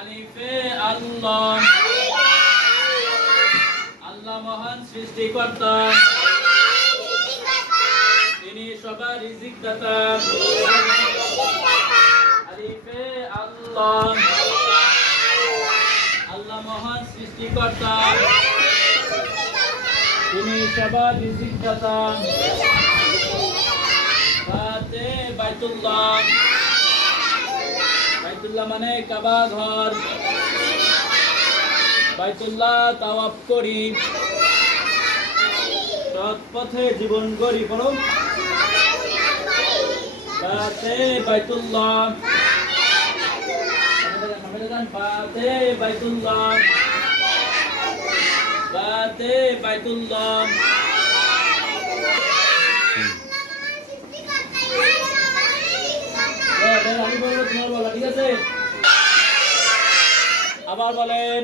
আলিফে আল্লাহ, আল্লাহ মহান সৃষ্টিকর্তা, তিনি সবার রিজিক দাতা। আলিফে আল্লাহ, আল্লাহ মহান সৃষ্টিকর্তা, তিনি সবার রিজিক দাতা। বাতে বাইতুল্লাহ, বাইতুল্লাহ মানে কাবা ঘর। বাইতুল্লাহ তাওয়াফ করি, সৎ পথে জীবন গড়ি। বলো বাতে বাইতুল্লাহ, বাতে বাইতুল্লাহ, বাতে বাইতুল্লাহ। আমি বলবো, তোমার বলা ঠিক আছে? আবার বলেন।